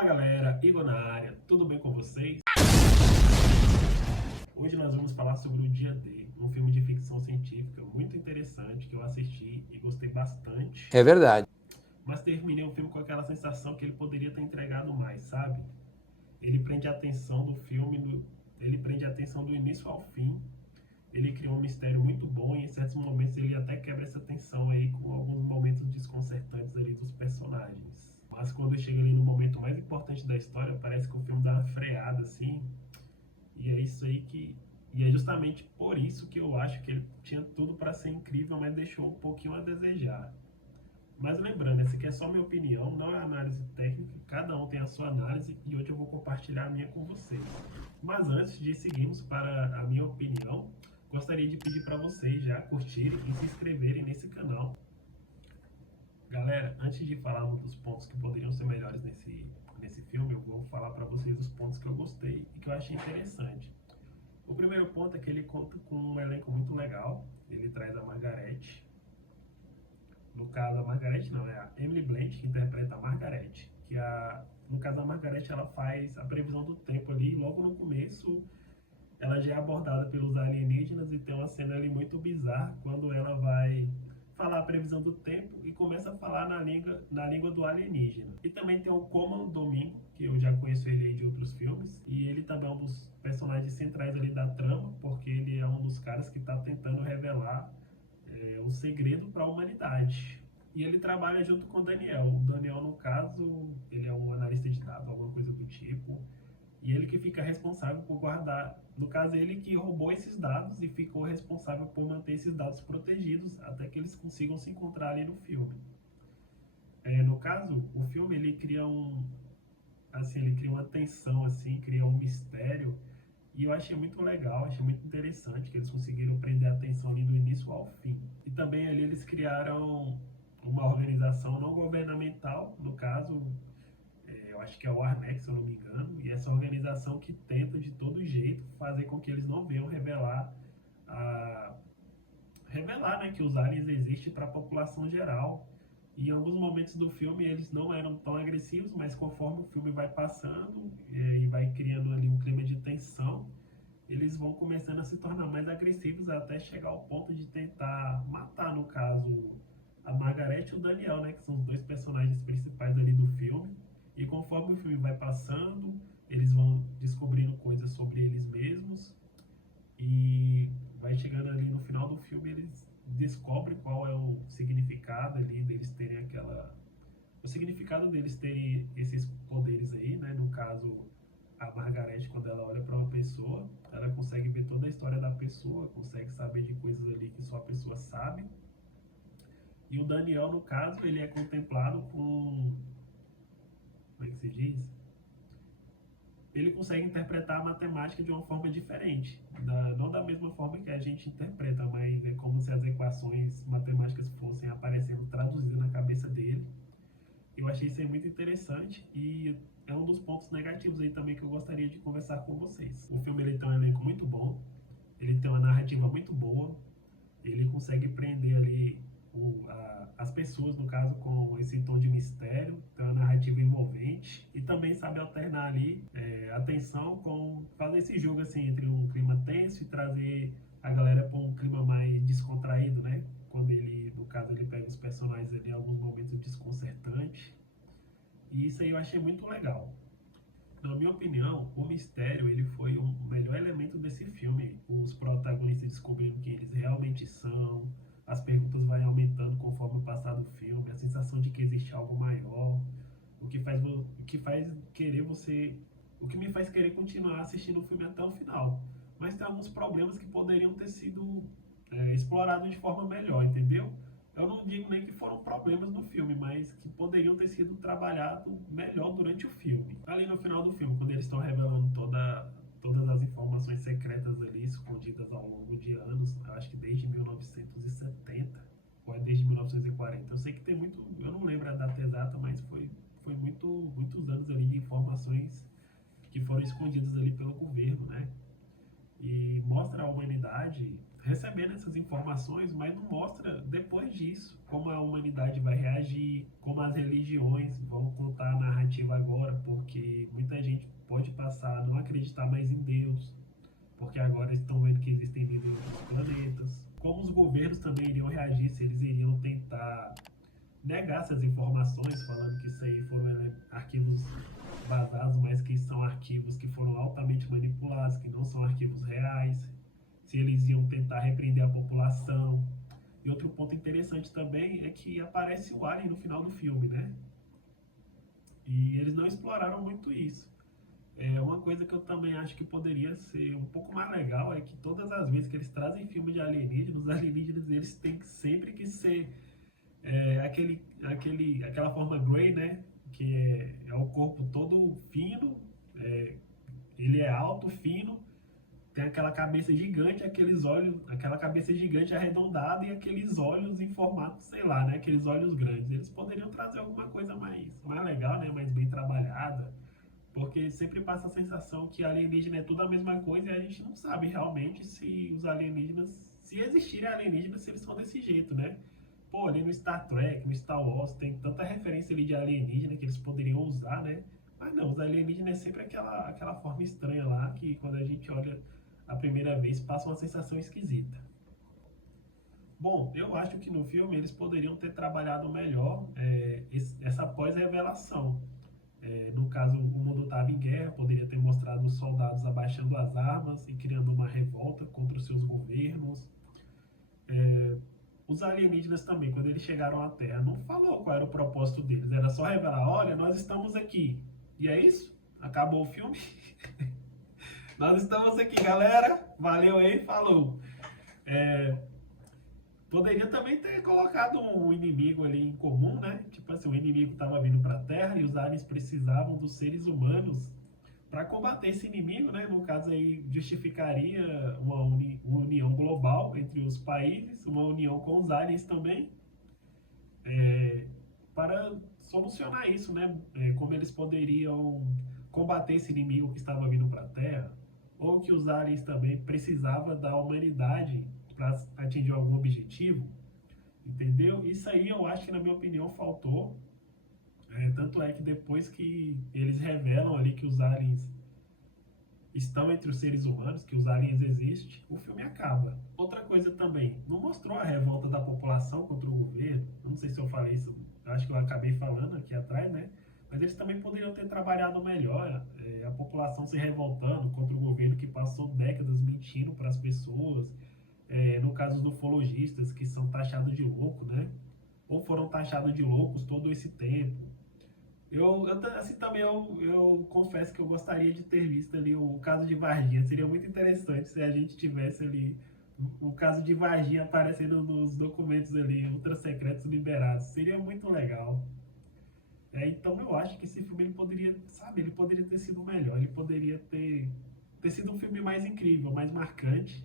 Fala galera, Igor na área, tudo bem com vocês? Hoje nós vamos falar sobre O Dia D, um filme de ficção científica muito interessante que eu assisti e gostei bastante. É verdade. Mas terminei o filme com aquela sensação que ele poderia ter entregado mais, sabe? Ele prende a atenção do filme, ele prende a atenção do início ao fim. Ele cria um mistério muito bom e em certos momentos ele até quebra essa tensão aí com alguns momentos desconcertantes ali dos personagens. Mas quando chega ali no momento mais importante da história, parece que o filme dá uma freada assim. E é isso aí que. E é justamente por isso que eu acho que ele tinha tudo para ser incrível, mas deixou um pouquinho a desejar. Mas lembrando, essa aqui é só minha opinião, não é análise técnica, cada um tem a sua análise e hoje eu vou compartilhar a minha com vocês. Mas antes de seguirmos para a minha opinião, gostaria de pedir para vocês já curtirem e se inscreverem nesse canal. Galera, antes de falarmos dos pontos que poderiam ser melhores nesse filme, eu vou falar para vocês os pontos que eu gostei e que eu achei interessante. O primeiro ponto é que ele conta com um elenco muito legal. Ele traz a Margaret. No caso, a Margaret não, é a Emily Blunt que interpreta a Margaret. No caso, a Margaret ela faz a previsão do tempo ali. Logo no começo, ela já é abordada pelos alienígenas e tem uma cena ali muito bizarra quando ela vai falar a previsão do tempo e começa a falar na língua do alienígena. E também tem o Colman Domingo, que eu já conheço ele de outros filmes, e ele também é um dos personagens centrais ali da trama, porque ele é um dos caras que está tentando revelar um segredo para a humanidade. E ele trabalha junto com o Daniel. O Daniel, no caso, ele é um analista de dados, alguma coisa do tipo. E ele que fica responsável por guardar, no caso ele que roubou esses dados e ficou responsável por manter esses dados protegidos até que eles consigam se encontrar ali no filme. No caso, o filme ele cria ele cria uma tensão assim, cria um mistério e eu achei muito legal, achei muito interessante que eles conseguiram prender a atenção ali do início ao fim. E também ali eles criaram uma organização não governamental, no caso eu acho que é o Arnex, se eu não me engano, e essa organização que tenta de todo jeito fazer com que eles não venham revelar, né, que os aliens existem para a população geral. E em alguns momentos do filme eles não eram tão agressivos, mas conforme o filme vai passando e vai criando ali um clima de tensão, eles vão começando a se tornar mais agressivos até chegar ao ponto de tentar matar, no caso, a Margaret e o Daniel, né, que são os dois personagens principais ali do filme. E conforme o filme vai passando, eles vão descobrindo coisas sobre eles mesmos e vai chegando ali no final do filme, eles descobrem qual é o significado ali deles terem o significado deles terem esses poderes aí, né? No caso, a Margaret, quando ela olha para uma pessoa, ela consegue ver toda a história da pessoa, consegue saber de coisas ali que só a pessoa sabe. E o Daniel, no caso, ele é contemplado com, como é que se diz? Ele consegue interpretar a matemática de uma forma diferente. Não da mesma forma que a gente interpreta, mas é como se as equações matemáticas fossem aparecendo traduzidas na cabeça dele. Eu achei isso aí muito interessante e é um dos pontos negativos aí também que eu gostaria de conversar com vocês. O filme ele tem um elenco muito bom, ele tem uma narrativa muito boa, ele consegue prender ali as pessoas, no caso, com esse tom de mistério, tem uma narrativa envolvente e também sabe alternar ali a tensão com fazer esse jogo assim entre um clima tenso e trazer a galera para um clima mais descontraído, né? Quando ele, no caso, ele pega os personagens ali em alguns momentos desconcertantes. E isso aí eu achei muito legal. Na minha opinião, o mistério ele foi o melhor elemento desse filme. Os protagonistas descobrindo quem eles realmente são, as perguntas vão aumentando conforme o passar do filme, a sensação de que existe algo maior, o que me faz querer continuar assistindo o filme até o final. Mas tem alguns problemas que poderiam ter sido explorados de forma melhor, entendeu? Eu não digo nem que foram problemas do filme, mas que poderiam ter sido trabalhados melhor durante o filme. Ali no final do filme, quando eles estão revelando todas as informações secretas ali, escondidas ao longo de anos, eu acho que desde 1970, ou é desde 1940. Eu sei que tem muito, eu não lembro a data exata, mas foi muitos anos ali de informações que foram escondidas ali pelo governo, né? E mostra a humanidade recebendo essas informações, mas não mostra depois disso como a humanidade vai reagir, como as religiões vão contar a narrativa agora, porque porque agora estão vendo que existem vida em outros planetas. Como os governos também iriam reagir, se eles iriam tentar negar essas informações, falando que isso aí foram arquivos vazados, mas que são arquivos que foram altamente manipulados, que não são arquivos reais, se eles iam tentar repreender a população. E outro ponto interessante também é que aparece o Alien no final do filme, né? E eles não exploraram muito isso. Uma coisa que eu também acho que poderia ser um pouco mais legal é que todas as vezes que eles trazem filme de alienígenas, os alienígenas eles têm sempre que ser aquela forma Grey, né? Que é o corpo todo fino, é, ele é alto, fino, tem aquela cabeça gigante, aqueles olhos, aquela cabeça gigante arredondada e aqueles olhos em formato, sei lá, né? Aqueles olhos grandes. Eles poderiam trazer alguma coisa mais legal, né? Mais bem trabalhada, porque sempre passa a sensação que alienígena é tudo a mesma coisa e a gente não sabe realmente se os alienígenas, se existirem alienígenas, se eles são desse jeito, né? Pô, ali no Star Trek, no Star Wars, tem tanta referência ali de alienígena que eles poderiam usar, né? Mas não, os alienígenas é sempre aquela forma estranha lá que quando a gente olha a primeira vez passa uma sensação esquisita. Bom, eu acho que no filme eles poderiam ter trabalhado melhor essa pós-revelação. No caso, o mundo estava em guerra, poderia ter mostrado os soldados abaixando as armas e criando uma revolta contra os seus governos. Os alienígenas também, quando eles chegaram à Terra, não falou qual era o propósito deles, era só revelar, olha, nós estamos aqui. E é isso? Acabou o filme? Nós estamos aqui, galera. Valeu aí, falou. É, Poderia também ter colocado um inimigo ali em comum, né? Tipo assim, o inimigo estava vindo para a Terra e os aliens precisavam dos seres humanos para combater esse inimigo, né? No caso aí, justificaria uma união global entre os países, uma união com os aliens também, é, para solucionar isso, né? Como eles poderiam combater esse inimigo que estava vindo para a Terra, ou que os aliens também precisavam da humanidade para atingir algum objetivo, entendeu? Isso aí eu acho que, na minha opinião, faltou. Tanto é que depois que eles revelam ali que os aliens estão entre os seres humanos, que os aliens existem, o filme acaba. Outra coisa também, não mostrou a revolta da população contra o governo. Não sei se eu falei isso, acho que eu acabei falando aqui atrás, né? Mas eles também poderiam ter trabalhado melhor a população se revoltando contra o governo que passou décadas mentindo para as pessoas. No caso dos ufologistas, que são taxados de louco, né? Ou foram taxados de loucos todo esse tempo. Assim, também eu confesso que eu gostaria de ter visto ali o caso de Varginha. Seria muito interessante se a gente tivesse ali o caso de Varginha aparecendo nos documentos ali, ultra secretos liberados. Seria muito legal. Então eu acho que esse filme ele poderia, sabe, ele poderia ter sido melhor. Ele poderia ter sido um filme mais incrível, mais marcante.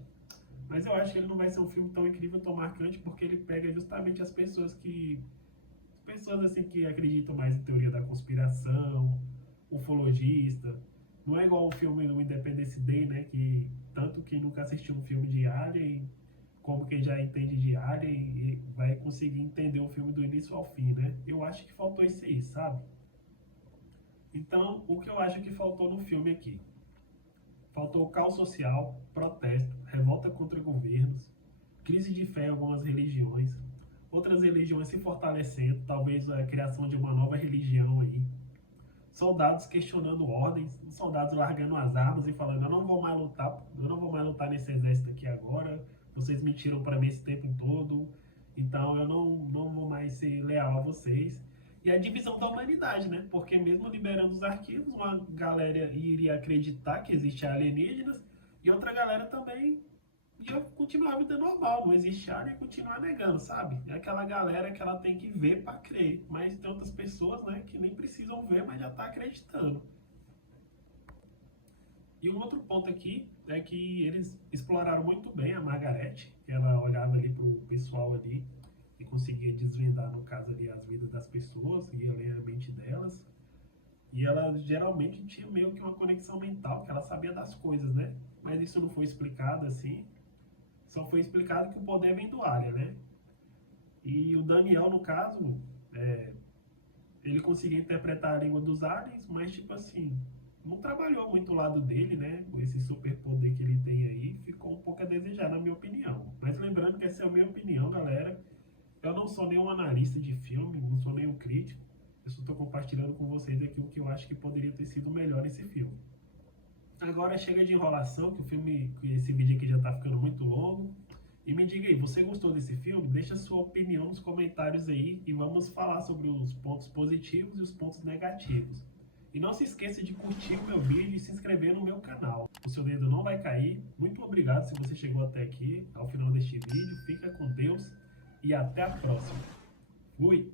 Mas eu acho que ele não vai ser um filme tão incrível, tão marcante, porque ele pega justamente as pessoas assim que acreditam mais em teoria da conspiração, ufologista. Não é igual o filme do Independence Day, né? Que tanto quem nunca assistiu um filme de Alien, como quem já entende de Alien, vai conseguir entender o filme do início ao fim, né? Eu acho que faltou isso aí, sabe? Então, o que eu acho que faltou no filme aqui? Faltou caos social, protesto, revolta contra governos, crise de fé em algumas religiões, outras religiões se fortalecendo, talvez a criação de uma nova religião aí, soldados questionando ordens, soldados largando as armas e falando, eu não vou mais lutar nesse exército aqui agora, vocês mentiram para mim esse tempo todo, então eu não vou mais ser leal a vocês. E a divisão da humanidade, né? Porque mesmo liberando os arquivos, uma galera iria acreditar que existe alienígenas e outra galera também ia continuar a vida normal, não existe alien e continuar negando, sabe? É aquela galera que ela tem que ver para crer, mas tem outras pessoas, né, que nem precisam ver, mas já tá acreditando. E um outro ponto aqui é que eles exploraram muito bem a Margaret, que ela olhava ali pro pessoal ali e conseguia desvendar, no caso ali, as vidas das pessoas, ia ler a mente delas. E ela geralmente tinha meio que uma conexão mental, que ela sabia das coisas, né? Mas isso não foi explicado assim. Só foi explicado que o poder vem do Alien, né? E o Daniel, no caso, ele conseguia interpretar a língua dos aliens, mas tipo assim, não trabalhou muito o lado dele, né? Com esse superpoder que ele tem aí, ficou um pouco a desejar, na minha opinião. Mas lembrando que essa é a minha opinião, galera. Eu não sou nenhum analista de filme, não sou nenhum crítico. Eu só estou compartilhando com vocês aqui o que eu acho que poderia ter sido melhor nesse filme. Agora chega de enrolação, que esse vídeo aqui já tá ficando muito longo. E me diga aí, você gostou desse filme? Deixa sua opinião nos comentários aí e vamos falar sobre os pontos positivos e os pontos negativos. E não se esqueça de curtir o meu vídeo e se inscrever no meu canal. O seu dedo não vai cair. Muito obrigado se você chegou até aqui, ao final deste vídeo. Fica com Deus e até a próxima. Fui!